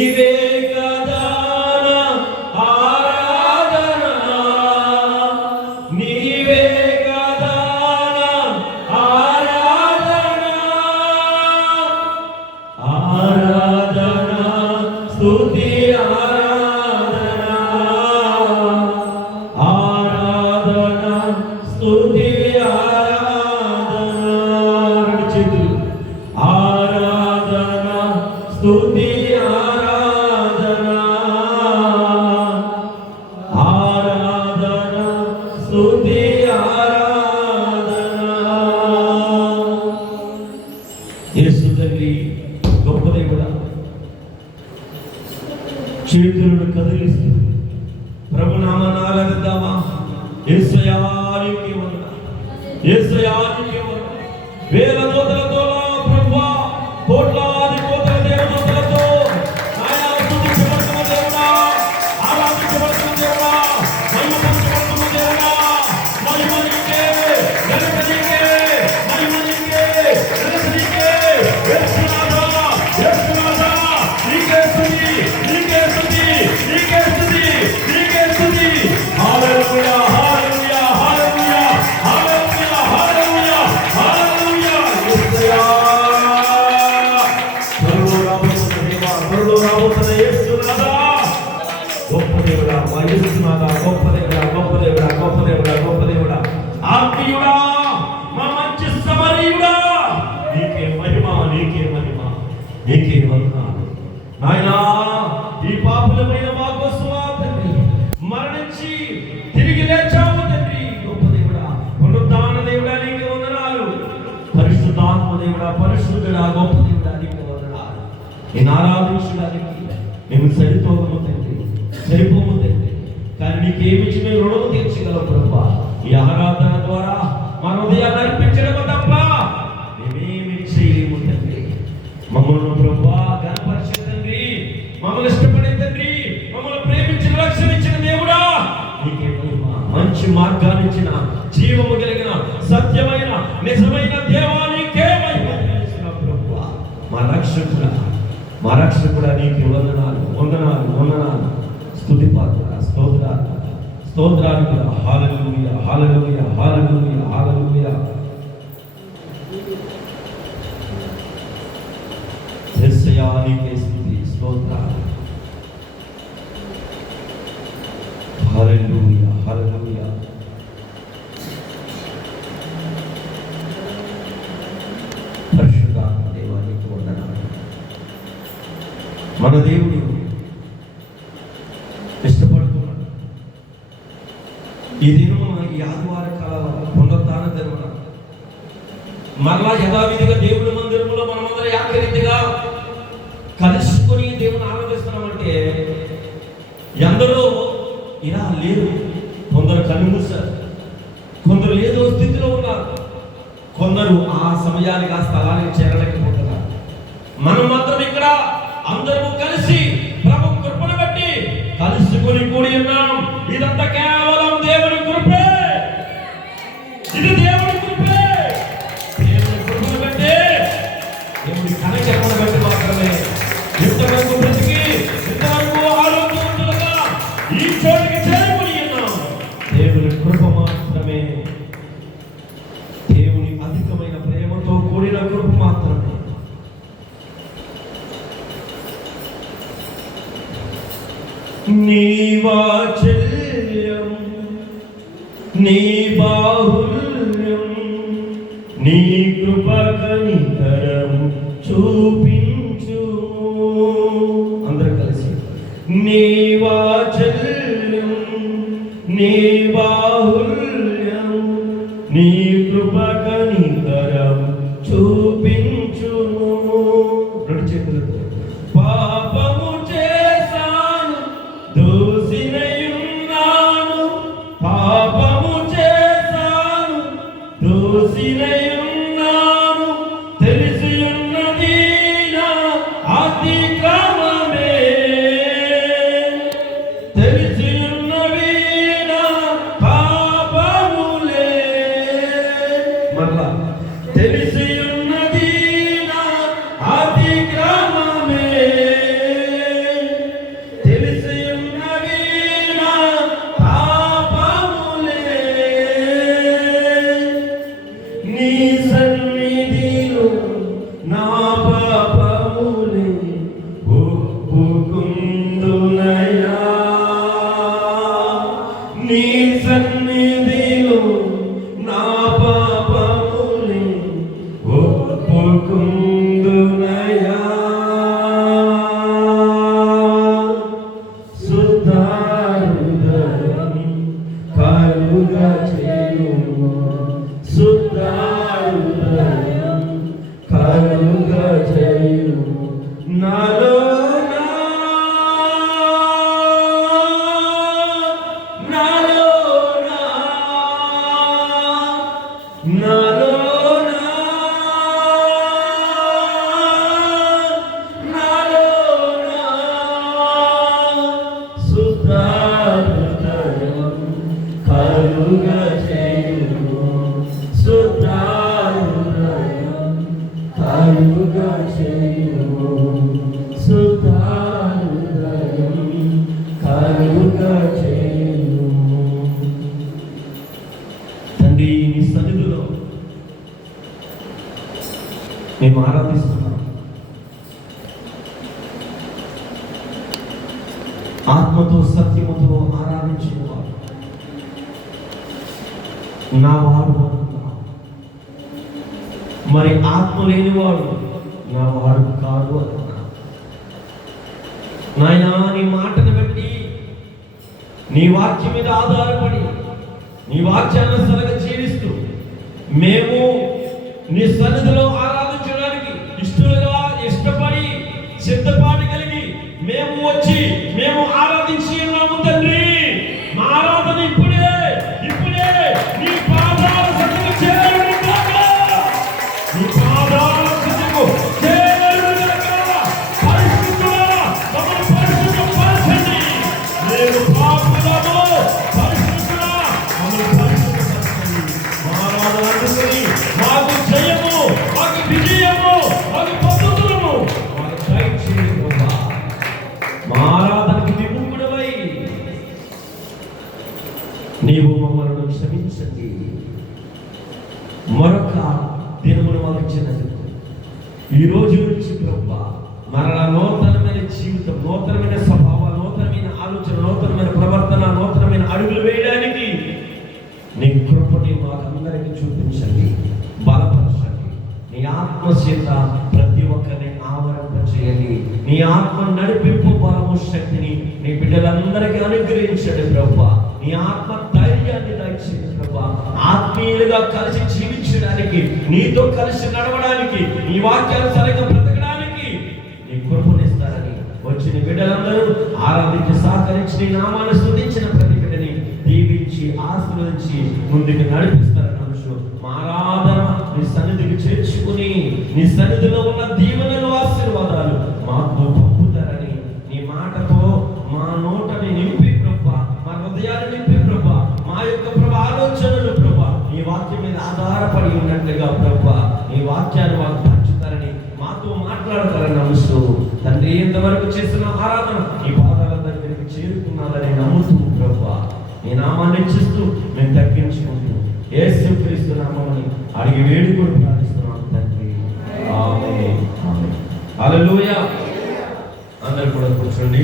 నీవే కదా ఆరాధన, నీవే కదా ఆరాధన, ఆరాధన స్తుతి ఆరాధన, ఆరాధన స్తుతి ఆరాధన, రెండు చేతులు ఆరాధన స్తుతి ఆరాధన, ఆరాధన స్తుతి ఆరాధన. యేసు తండ్రి గొప్ప దేవుడా, చేతులను కదిలిస్తూ ప్రభునామాన్ని ఆరాధిద్దామా? యేసయ్యా నీకే వందనాలు, యేసయ్యా నీకే వందనాలు. వేల దూతలతో ప్రభువా, కోట్లాది కోట్ల దేవదూతలతో ఆయన స్తుతించబడుతున్న దేవుడా, ఆరాధించబడుతున్న దేవుడా, మహిమపరచబడుతున్న దేవుడా, మహిమ నీకే, ఘనత నీకే, మహిమ నీకే, ఘనత నీకే. యేసునాథా, యేసునాథా, నీకే స్తుతి, నీకే స్తుతి, నీకే స్తుతి, నీకే స్తుతి. హల్లెలూయా, హల్లెలూయా, హల్లెలూయా, హల్లెలూయా, హల్లెలూయా, హల్లెలూయా. యేసయ్యా త్వరలో రాబోతున్న యేసునాథా, గొప్ప దేవుడా, మా యేసునాథా, గొప్ప దేవుడా, గొప్ప దేవుడా, గొప్ప దేవుడా, గొప్ప దేవుడా, ఆత్మీయుడా, మా మంచి సమరయుడా, నీకే మహిమ, నీకే మహిమ, నీకే వందనాలు నాయనా. ఈ పాపులమైన మా కోసమా తండ్రి మరణించి తిరిగి లేచావు తండ్రి, గొప్ప దేవుడా, పునరుద్ధాన దేవుడా, నీకే వందనాలు. పరిశుద్ధాత్మ దేవుడా, పరిశుద్ధుడా, గొప్ప దేవుడా, నీకే వందనాలు. నేను ఆరాధించడానికి మేము సరిపోము తండ్రి, సరిపోము తండ్రి, కానీ నీకేమిచ్చి మేము రుణం తీర్చగలవు ప్రభా. ఈ ఆరాధన ద్వారా మన హృదయాన్ని అర్పించడం తప్ప మేమేమి చేయలేము తండ్రి. మమ్మల్ని ప్రభా గణపరిచిన తండ్రి, మమ్మల్ని ఇష్టపడే తండ్రి, మమ్మల్ని ప్రేమించిన రక్షణ ఇచ్చిన దేవుడా, నీకే మహిమ. మంచి మార్గాన్ని ఇచ్చిన జీవము కలిగిన సత్యమైన నిజమైన దేవా, నీకే మహిమ ప్రభువా. మా రక్షకుడా, మా రక్షకుడా, నీకే వందనాలు, వందనాలు, వందనాలు. స్తుతి పాత్ర, స్తోత్రాలు, స్తోత్రాలు కూడా. హల్లెలూయా, హల్లెలూయా, హల్లెలూయా, హల్లెలూయా. యేసయ్యా నీకే స్తుతి, స్తోత్రాలు. హల్లెలూయా, హల్లెలూయా. పరిశుద్ధాత్మ దేవా, నీకు వందనాలు. మన దేవుడు ఇష్టపడుతున్నాడు. ఈ దినము, ఈ ఆదివార కాల పునరుద్ధాన దినమున మరలా యథావిధిగా దేవుడి మందిరంలో మనమందరం ఏకరీతిగా కలుసుకొని దేవుని ఆరాధిస్తున్నామంటే ఎందరో ఇలా లేరు. కొందరు కళ్ళు మూసారు, కొందరు లేదో స్థితిలో ఉన్నారు, కొందరు ఆ సమయానికి ఆ స్థలానికి చేరలేకపోతున్నారు. మనం మాత్రం ఇక్కడ అందరూ కలిసి ప్రభు కృపను బట్టి కలుసుకొని కూడి ఉన్నాం. ఇదంతా కేవలం దేవుని కృపే, ఇది దేవుని కృపే. దేవుని కృపను బట్టి, దేవుని కనికరమును బట్టి మాత్రమే ఇంతవరకు బ్రతికి, ఇంతవరకు ఆరోగ్యవంతులుగా ఈ చోటికి చేరుకొని ఉన్నాం. దేవుని కృప మాత్రమే, దేవుని అధికమైన ప్రేమతో కూడిన కృప మాత్రమే. నీ వాత్సల్యం, నీ బాహుల్యం, నీ కృప కనికరం చూపించు. అందరూ కలిసి నీ వాత్సల్యం, నీ బాహుల్యం, నీ కృప కనికరం చూపించు. రెండు చేతులతో పాపము చేశాను, దోషినయున్నాను, పాపము చేశాను, దోషినయున్నాను, తెలిసి ఉన్నది నా అతిక్రమమే, తెలిసి ఉన్నవి నా పాపములే. మరలా తెలిసి ఉన్నది నా అతిక్రమమే, మేము ఆరాధిస్తున్నాం. ఆత్మతో సత్యముతో ఆరాధించిన వాడు నా వాడు అంటున్నావు. మరి ఆత్మ లేనివాడు నా వాడు కాదు అంటున్నా. నాయనా, నీ మాటను బట్టి, నీ వాక్యం మీద ఆధారపడి, నీ వాక్యానుసారంగా జీవిస్తూ మేము నీ సన్నిధిలో ఆరాధించడానికి ఇష్టపడి సిద్ధపాటు కలిగి మేము వచ్చి మేము ఆరాధించి ఉన్నాము తండ్రి. మా ఆరాధన ఇప్పుడే నీ పాదాల సన్నిధికి చేరుగాక, నీ పాదాల సన్నిధికి చేరుగాక. పరిశుద్ధుడా, మమ్మల్ని పరిశుద్ధపరచండి. మేము పాపులము, పరిశుద్ధుడా మమ్మల్ని పరిశుద్ధపరచండి. మా ఆరాధన అందుకొని మాకు జయము, మాకు విజయము, మాకు పద్ధతులను మాకు దయచేయండి ప్రభువా. మా ఆరాధనకి విముఖుడవై నీవు మమ్మల్ని క్షమించండి. మరొక దినమును మాకు ఇచ్చినందుకు ఈ రోజు నుంచి ప్రభువా మరలా నూతనమైన జీవితం, నూతనమైన స్వభావం, నూతనమైన ఆలోచన, నూతనమైన ప్రవర్తన, నూతనమైన అడుగులు వేయడానికి నీ కృపని మాకందరికీ చూపించండి, బలపరచండి. నీ ఆత్మ చేత ప్రతి ఒక్కరిని ఆవరింప చేయండి. నీ ఆత్మ నడిపింపు బలము శక్తిని నీ బిడ్డలందరికీ అనుగ్రహించండి ప్రభువా. నీ ఆత్మ ధైర్యాన్ని దయచేయండి ప్రభువా. ఆత్మీయులుగా కలిసి జీవించడానికి, నీతో కలిసి నడవడానికి, నీ వాక్యానుసారంగా బ్రతకడానికి నీ కృపనిస్తారని వచ్చిన బిడ్డలందరూ ఆరాధించి సహకరించి నీ నామాన్ని స్తుతించిన ప్రతి బిడ్డని దీవించి ఆశీర్వదించి ముందుకు నడిపిస్తారని అనుషు. మా ఆరాధన నీ సన్నిధికి చేర్చుకుని నీ సన్నిధిలో ఉన్న దీవెనలు, ఆశీర్వాదాలు మాకు పంపుతారని నీ మాటతో మా నోటని నింపి ప్రభా, మా హృదయాన్ని నింపి ప్రభా, మా యొక్క ప్రభా ఆలోచనలు ప్రభా నీ వాక్యం మీద ఆధారపడి ఉన్నట్లుగా ప్రభా నీ వాక్యాన్ని మాకు పంచుతారని, మాతో మాట్లాడతారని నమ్ముతూ తండ్రి ఇంతవరకు చేసిన ఆరాధన నీ పాదాల దగ్గరికి చేరుకున్నారని నమ్ముతూ ప్రభా నీ నామాన్ని ఇచ్చిస్తూ మేము తగ్గించుకుంటూ యేసుక్రీస్తు నామముని అడిగి వేడుకొని ప్రార్థిస్తున్నాం తండ్రి. ఆమేన్. హల్లెలూయా. అందరూ కూడా కూర్చోండి.